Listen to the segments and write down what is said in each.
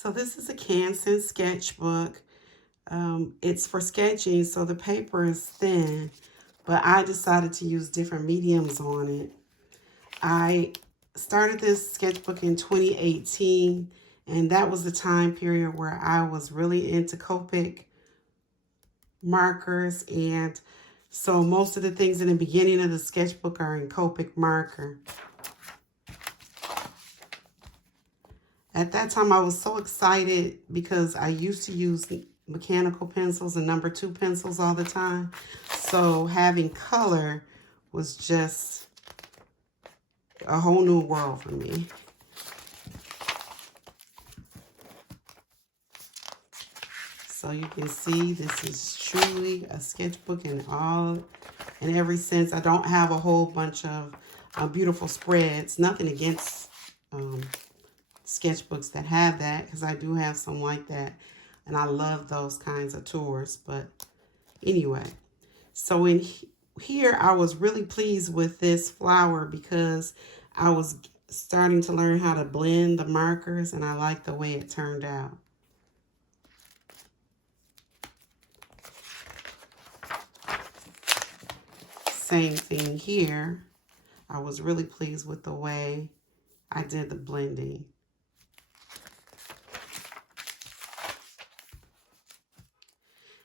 So this is a Canson sketchbook. It's for sketching, so the paper is thin, but I decided to use different mediums on it. I started this sketchbook in 2018, and that was the time period where I was really into Copic markers, and so most of the things in the beginning of the sketchbook are in Copic marker. At that time, I was so excited because I used to use mechanical pencils and number 2 pencils all the time. So having color was just a whole new world for me. So you can see this is truly a sketchbook in every sense. I don't have a whole bunch of beautiful spreads. Nothing against sketchbooks that have that, because I do have some like that, and I love those kinds of tours. But anyway, so in here I was really pleased with this flower because I was starting to learn how to blend the markers, and I like the way it turned out. Same thing here. I was really pleased with the way I did the blending.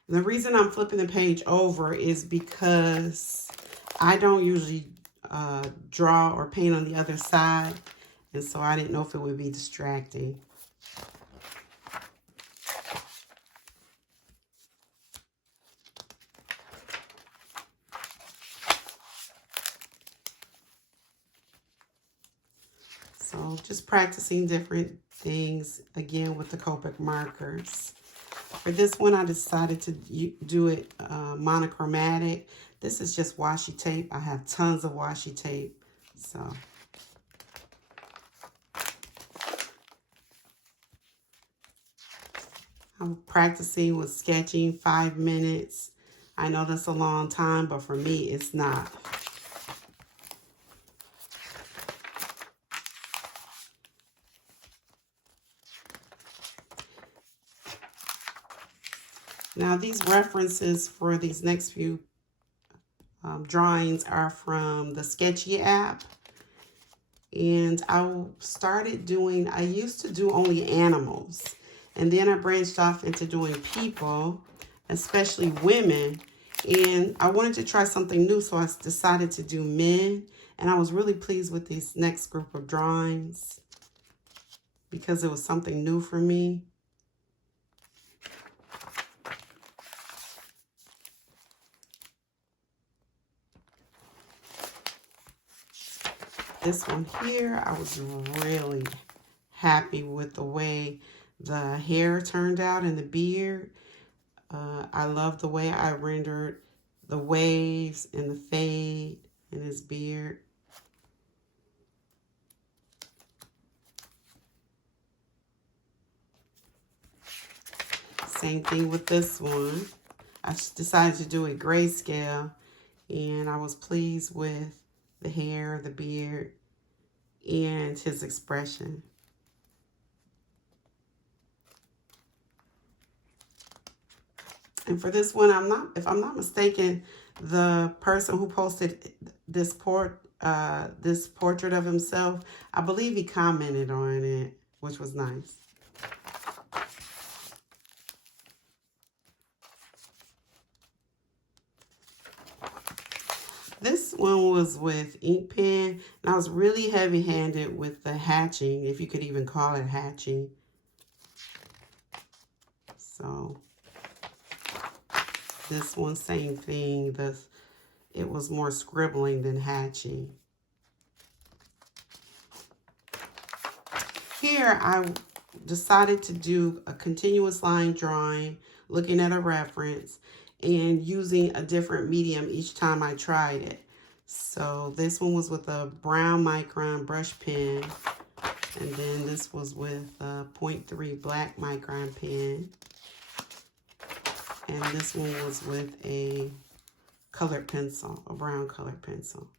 The reason I'm flipping the page over is because I don't usually draw or paint on the other side, and so I didn't know if it would be distracting. So just practicing different things again with the Copic markers. For this one, I decided to do it monochromatic. This is just washi tape. I have tons of washi tape. So I'm practicing with sketching 5 minutes. I know that's a long time, but for me, it's not. Now, these references for these next few drawings are from the Sketchy app. And I started doing, I used to do only animals. And then I branched off into doing people, especially women. And I wanted to try something new, so I decided to do men. And I was really pleased with this next group of drawings because it was something new for me. This one here, I was really happy with the way the hair turned out and the beard. I love the way I rendered the waves and the fade in his beard. Same thing with this one. I decided to do a grayscale, and I was pleased with the hair, the beard, and his expression. And for this one, if I'm not mistaken, the person who posted this portrait of himself, I believe he commented on it, which was nice. This one was with ink pen, and I was really heavy-handed with the hatching, if you could even call it hatching. So this one, same thing. It was more scribbling than hatching. Here, I decided to do a continuous line drawing, looking at a reference, and using a different medium each time I tried it. So this one was with a brown micron brush pen, and then this was with a 0.3 black micron pen, and this one was with a colored pencil, a brown colored pencil.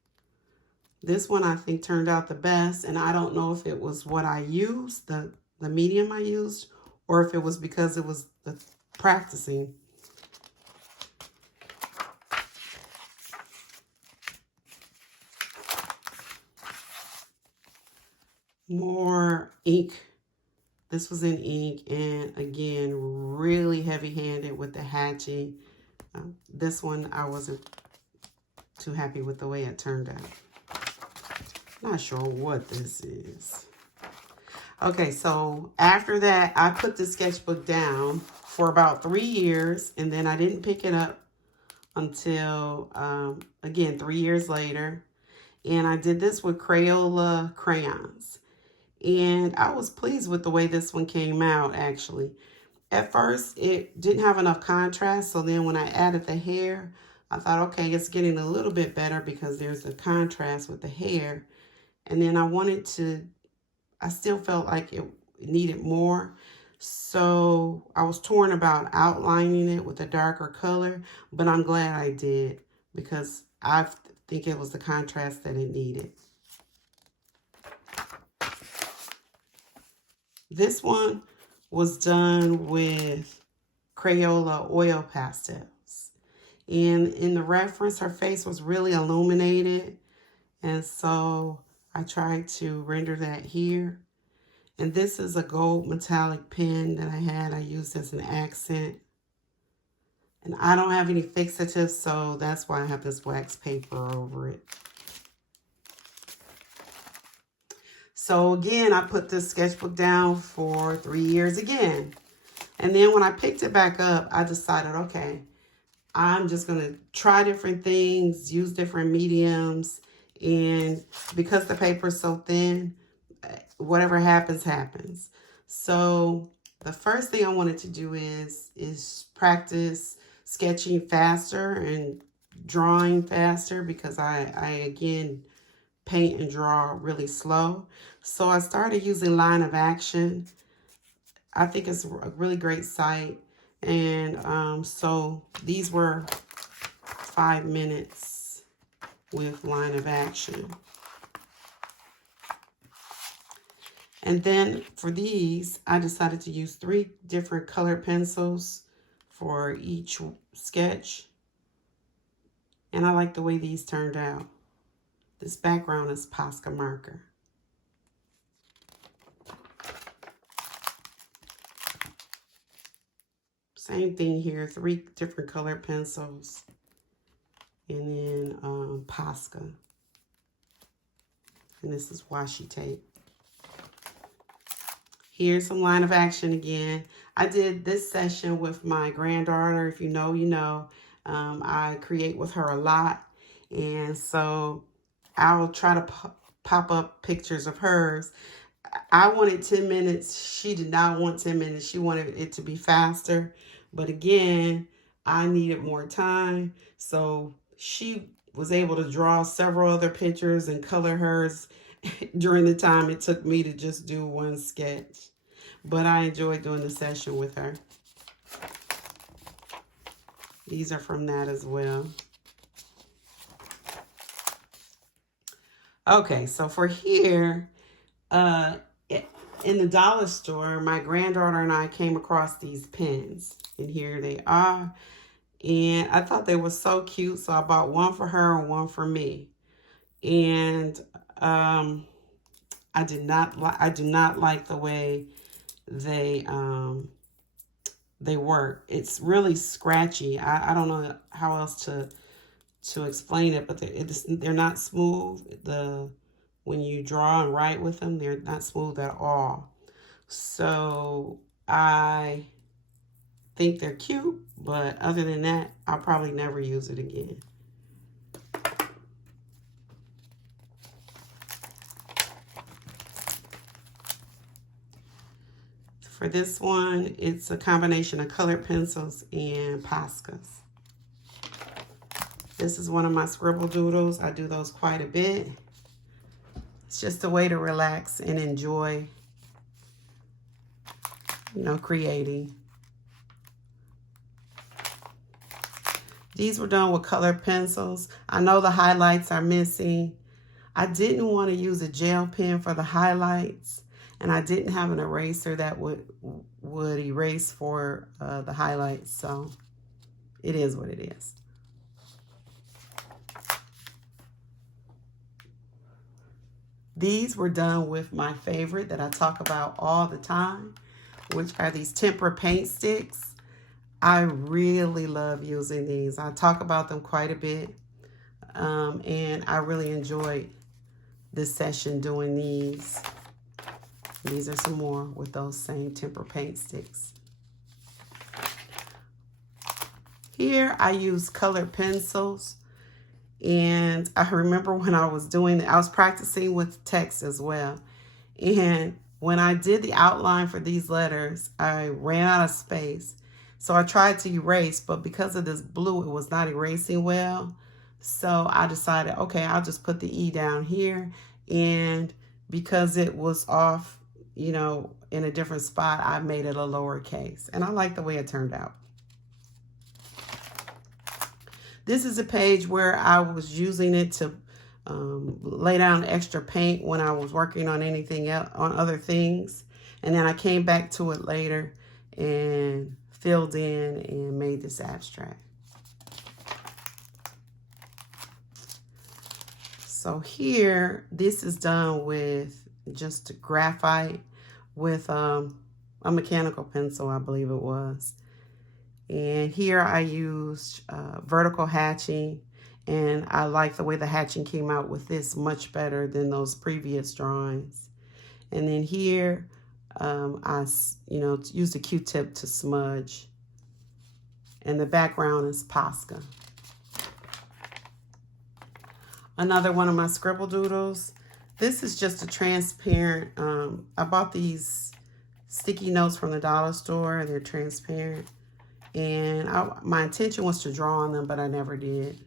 This one I think turned out the best, and I don't know if it was what I used, the medium I used, or if it was because it was the practicing. More ink. This was in ink, and again, really heavy-handed with the hatching. This one, I wasn't too happy with the way it turned out. Not sure what this is. Okay, so after that, I put the sketchbook down for about 3 years, and then I didn't pick it up until, again, 3 years later. And I did this with Crayola crayons. And I was pleased with the way this one came out, actually. At first, it didn't have enough contrast, so then when I added the hair, I thought, okay, it's getting a little bit better because there's a contrast with the hair. And then I still felt like it needed more. So I was torn about outlining it with a darker color, but I'm glad I did because I think it was the contrast that it needed. This one was done with Crayola oil pastels. And in the reference, her face was really illuminated. And so I tried to render that here. And this is a gold metallic pen that I used as an accent. And I don't have any fixatives, so that's why I have this wax paper over it. So again, I put this sketchbook down for 3 years again. And then when I picked it back up, I decided, okay, I'm just going to try different things, use different mediums. And because the paper is so thin, whatever happens, happens. So the first thing I wanted to do is practice sketching faster and drawing faster because I again, paint and draw really slow. So I started using Line of Action. I think it's a really great site. And so these were 5 minutes with Line of Action. And then for these, I decided to use 3 different colored pencils for each sketch. And I like the way these turned out. This background is Posca marker. Same thing here, 3 different colored pencils. And then Posca. And this is washi tape. Here's some Line of Action again. I did this session with my granddaughter. If you know, you know. I create with her a lot. And so I'll try to pop up pictures of hers. I wanted 10 minutes. She did not want 10 minutes. She wanted it to be faster. But again, I needed more time. So she was able to draw several other pictures and color hers during the time it took me to just do one sketch. But I enjoyed doing the session with her. These are from that as well. Okay, so for here, in the dollar store, my granddaughter and I came across these pens. And here they are. And I thought they were so cute, so I bought one for her and one for me. And I do not like the way they work. It's really scratchy. I don't know how else to explain it, but they're not smooth. When you draw and write with them, they're not smooth at all. So I think they're cute, but other than that, I'll probably never use it again. For this one, it's a combination of colored pencils and Poscas. This is one of my scribble doodles. I do those quite a bit. It's just a way to relax and enjoy, creating. These were done with colored pencils. I know the highlights are missing. I didn't want to use a gel pen for the highlights. And I didn't have an eraser that would erase for the highlights. So it is what it is. These were done with my favorite that I talk about all the time, which are these tempera paint sticks. I really love using these. I talk about them quite a bit. And I really enjoyed this session doing these. These are some more with those same tempera paint sticks. Here I use colored pencils. And I remember when I was doing it, I was practicing with text as well. And when I did the outline for these letters, I ran out of space. So I tried to erase, but because of this blue, it was not erasing well. So I decided, okay, I'll just put the E down here. And because it was off, you know, in a different spot, I made it a lowercase. And I like the way it turned out. This is a page where I was using it to lay down extra paint when I was working on anything else, on other things. And then I came back to it later and filled in and made this abstract. So here, this is done with just graphite with a mechanical pencil, I believe it was. And here I used vertical hatching, and I like the way the hatching came out with this much better than those previous drawings. And then here I used a Q-tip to smudge, and the background is Posca. Another one of my scribble doodles. This is just a transparent, I bought these sticky notes from the dollar store. They're transparent. And my intention was to draw on them, but I never did.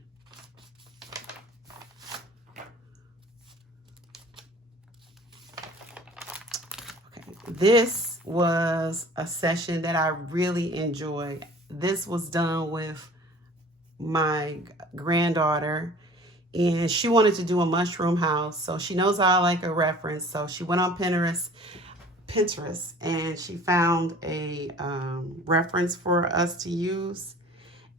Okay, this was a session that I really enjoyed. This was done with my granddaughter, and she wanted to do a mushroom house. So she knows I like a reference. So she went on Pinterest, and she found a reference for us to use,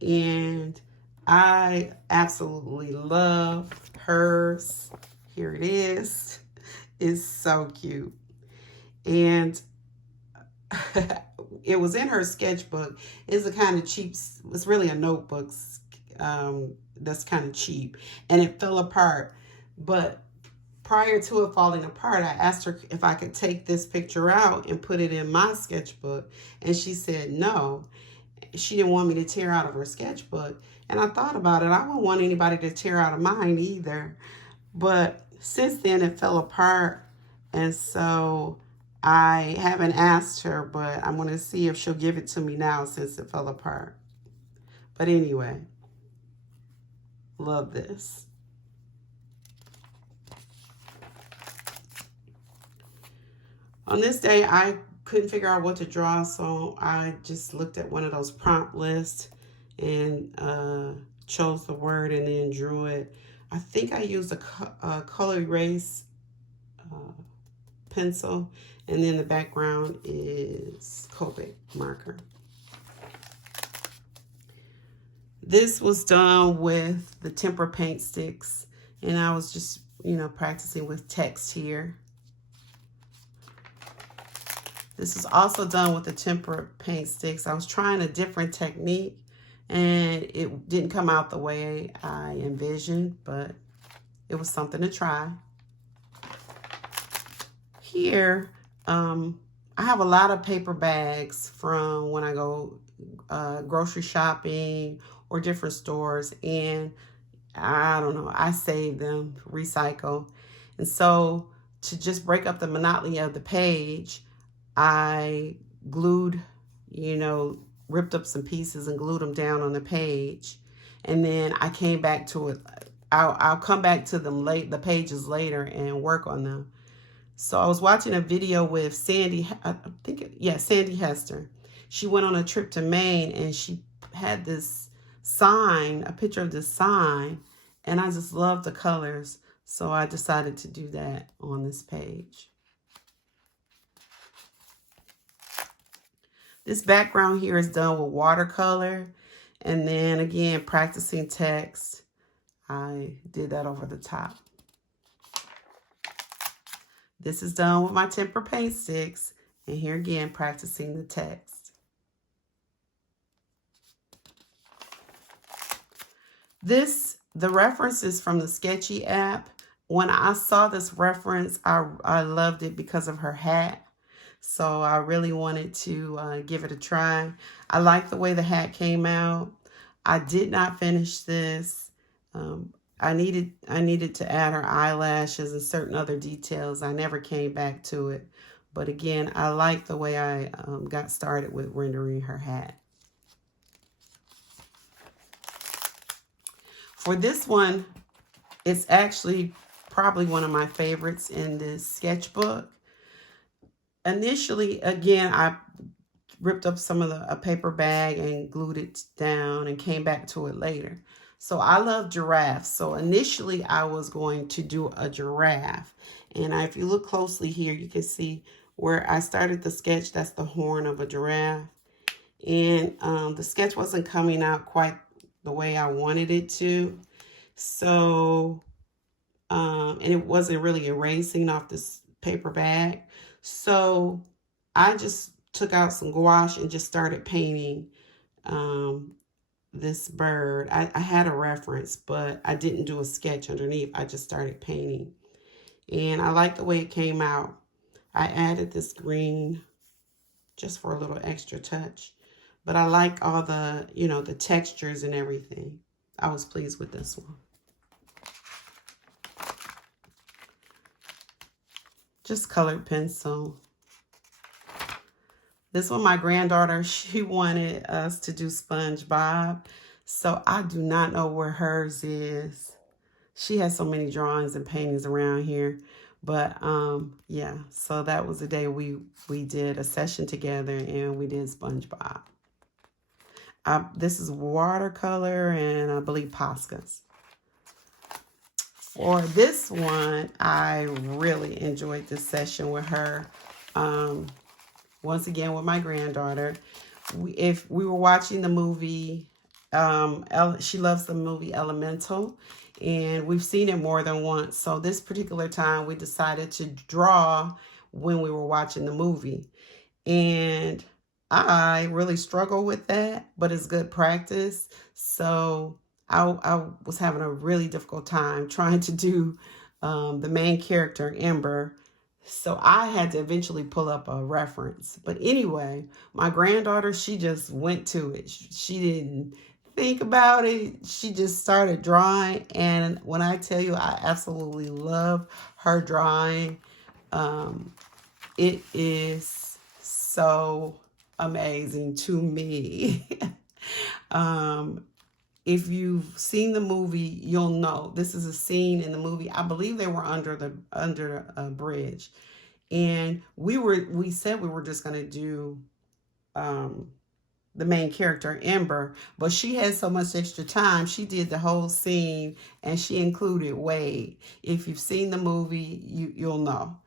and I absolutely love hers. Here it is. It's so cute. And it was in her sketchbook. It's a kind of cheap, it's really a notebook that's kind of cheap, and it fell apart. But prior to it falling apart, I asked her if I could take this picture out and put it in my sketchbook. And she said no. She didn't want me to tear out of her sketchbook. And I thought about it. I wouldn't want anybody to tear out of mine either. But since then, it fell apart. And so I haven't asked her, but I'm going to see if she'll give it to me now since it fell apart. But anyway, love this. On this day, I couldn't figure out what to draw, so I just looked at one of those prompt lists and chose the word and then drew it. I think I used a color erase pencil, and then the background is Copic marker. This was done with the tempera paint sticks, and I was just, practicing with text here. This is also done with the tempera paint sticks. I was trying a different technique, and it didn't come out the way I envisioned, but it was something to try. Here, I have a lot of paper bags from when I go grocery shopping or different stores, and I don't know, I save them, recycle. And so to just break up the monotony of the page, I glued, ripped up some pieces and glued them down on the page. And then I came back to it. I'll come back to them the pages later and work on them. So I was watching a video with Sandy Hester. She went on a trip to Maine, and she had this sign, a picture of this sign, and I just love the colors. So I decided to do that on this page. This background here is done with watercolor. And then again, practicing text, I did that over the top. This is done with my temper paint sticks. And here again, practicing the text. The reference is from the Sketchy app. When I saw this reference, I loved it because of her hat. So I really wanted to give it a try. I like the way the hat came out. I did not finish this. I needed to add her eyelashes and certain other details. I never came back to it. But again, I like the way I got started with rendering her hat. For this one, it's actually probably one of my favorites in this sketchbook. Initially, again, I ripped up some of a paper bag and glued it down and came back to it later. So I love giraffes. So initially I was going to do a giraffe. And if you look closely here, you can see where I started the sketch. That's the horn of a giraffe. And the sketch wasn't coming out quite the way I wanted it to. So, and it wasn't really erasing off this paper bag. So I just took out some gouache and just started painting this bird. I had a reference, but I didn't do a sketch underneath. I just started painting. And I like the way it came out. I added this green just for a little extra touch. But I like all the, the textures and everything. I was pleased with this one. Just colored pencil. This one, my granddaughter, she wanted us to do SpongeBob. So I do not know where hers is. She has so many drawings and paintings around here. But yeah, so that was the day we did a session together and we did SpongeBob. This is watercolor and I believe Posca's. For this one, I really enjoyed this session with her. Once again, with my granddaughter. If we were watching the movie, she loves the movie Elemental, and we've seen it more than once. So this particular time, we decided to draw when we were watching the movie. And I really struggle with that, but it's good practice. So I was having a really difficult time trying to do the main character, Ember. So I had to eventually pull up a reference. But anyway, my granddaughter, she just went to it. She didn't think about it. She just started drawing. And when I tell you, I absolutely love her drawing. It is so amazing to me. If you've seen the movie, you'll know this is a scene in the movie. I believe they were under a bridge, and we said we were just going to do the main character Ember, but she had so much extra time. She did the whole scene, and she included Wade. If you've seen the movie, you'll know.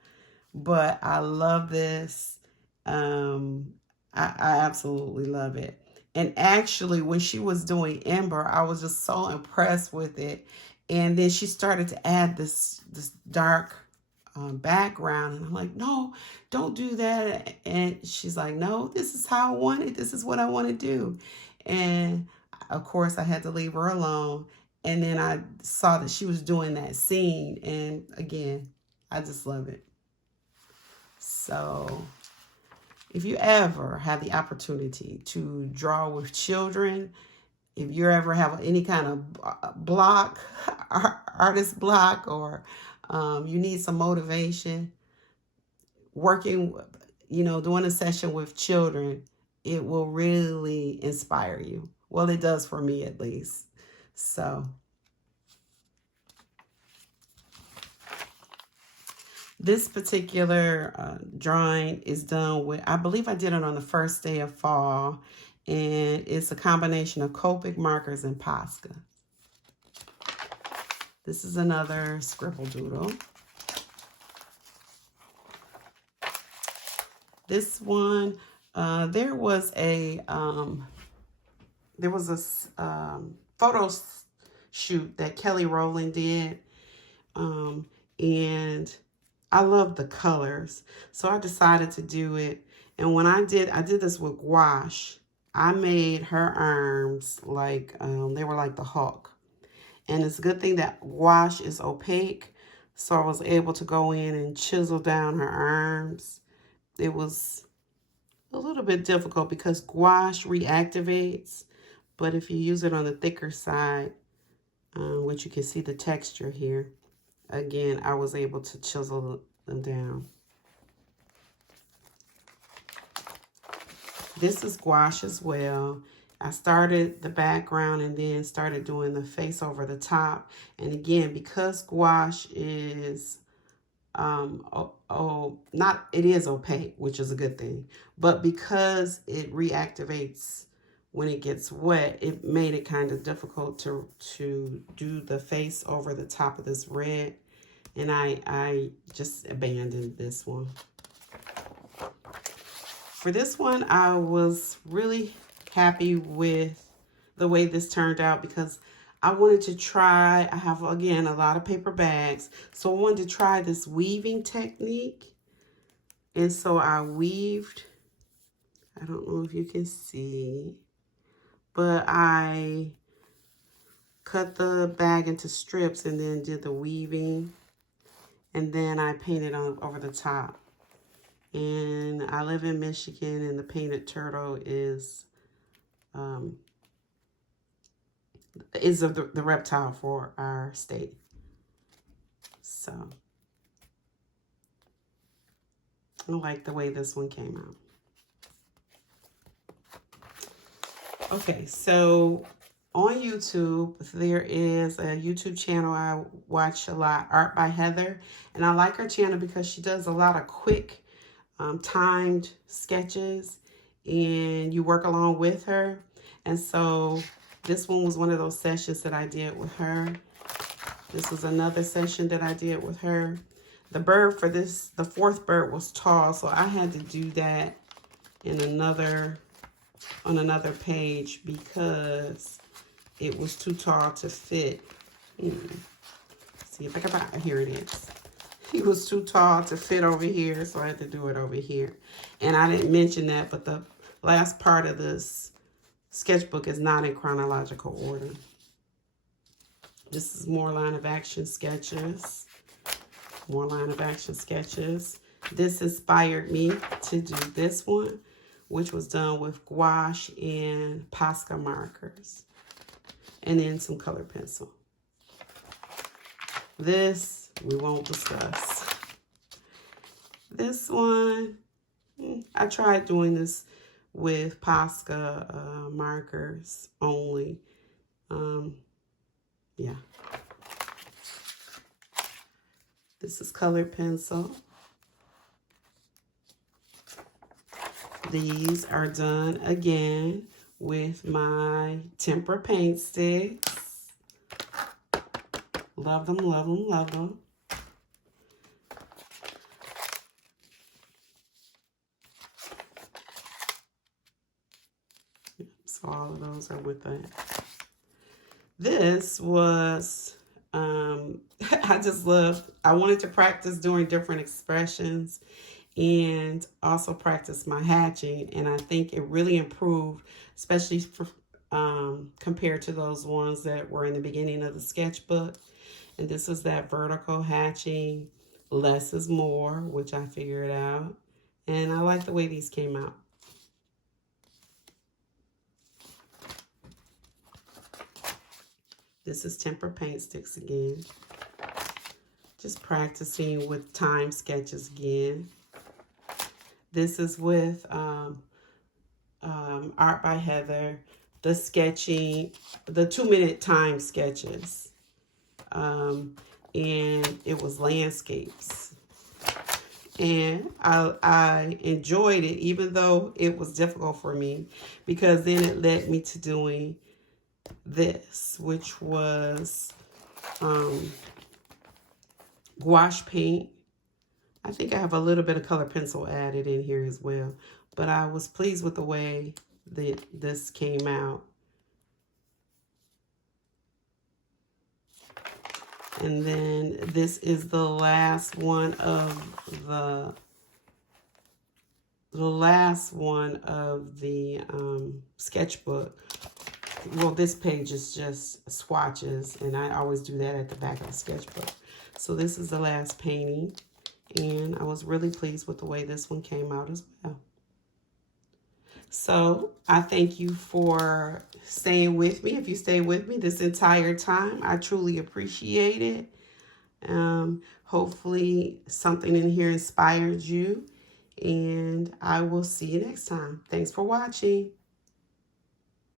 But I love this. I absolutely love it. And actually, when she was doing Ember, I was just so impressed with it. And then she started to add this dark background. And I'm like, no, don't do that. And she's like, no, this is how I want it. This is what I want to do. And of course, I had to leave her alone. And then I saw that she was doing that scene. And again, I just love it. So if you ever have the opportunity to draw with children, if you ever have any kind of block, artist block, or you need some motivation, working, doing a session with children, it will really inspire you. Well, it does for me at least. So this particular drawing is done with, I believe I did it on the first day of fall, and it's a combination of Copic markers and Posca. This is another scribble doodle. This one, There was a photo shoot that Kelly Rowland did, and I love the colors, so I decided to do it. And when I did this with gouache. I made her arms like they were like the Hulk. And it's a good thing that gouache is opaque, so I was able to go in and chisel down her arms. It was a little bit difficult because gouache reactivates, but if you use it on the thicker side, which you can see the texture here, again, I was able to chisel them down. This is gouache as well. I started the background and then started doing the face over the top. And again, because gouache is it is opaque, which is a good thing, but because it reactivates when it gets wet, it made it kind of difficult to do the face over the top of this red, and I just abandoned this one. For this one, I was really happy with the way this turned out because I wanted to try, I have, again, a lot of paper bags, so I wanted to try this weaving technique. And so I weaved, I don't know if you can see, but I cut the bag into strips and then did the weaving, and then I painted on over the top. And I live in Michigan, and the painted turtle is the reptile for our state. So I like the way this one came out. Okay, so on YouTube, there is a YouTube channel I watch a lot, Art by Heather. And I like her channel because she does a lot of quick timed sketches, and you work along with her. And so this one was one of those sessions that I did with her. This was another session that I did with her. The bird for this, the fourth bird was tall, so I had to do that in on another page because it was too tall to fit. See if I can find it. Here it is. It was too tall to fit over here, so I had to do it over here. And I didn't mention that, but the last part of this sketchbook is not in chronological order. This is more line of action sketches. More line of action sketches. This inspired me to do this one, which was done with gouache and Posca markers. And then some colored pencil. This we won't discuss. This one, I tried doing this with Posca markers only. Yeah. This is colored pencil. These are done again with my tempera paint sticks. Love them, love them, love them. So all of those are with that. This was, I just love, I wanted to practice doing different expressions and also practice my hatching. And I think it really improved, especially for, compared to those ones that were in the beginning of the sketchbook. And this is that vertical hatching, less is more, which I figured out. And I like the way these came out. This is tempera paint sticks again. Just practicing with time sketches again. This is with Art by Heather, the sketching, the 2-minute time sketches. And it was landscapes. And I enjoyed it, even though it was difficult for me, because then it led me to doing this, which was gouache paint. I think I have a little bit of color pencil added in here as well, but I was pleased with the way that this came out. And then this is the last one of the sketchbook. Well, this page is just swatches, and I always do that at the back of the sketchbook. So this is the last painting, and I was really pleased with the way this one came out as well. So I thank you for staying with me. If you stayed with me this entire time, I truly appreciate it. Hopefully something in here inspired you, and I will see you next time. Thanks for watching.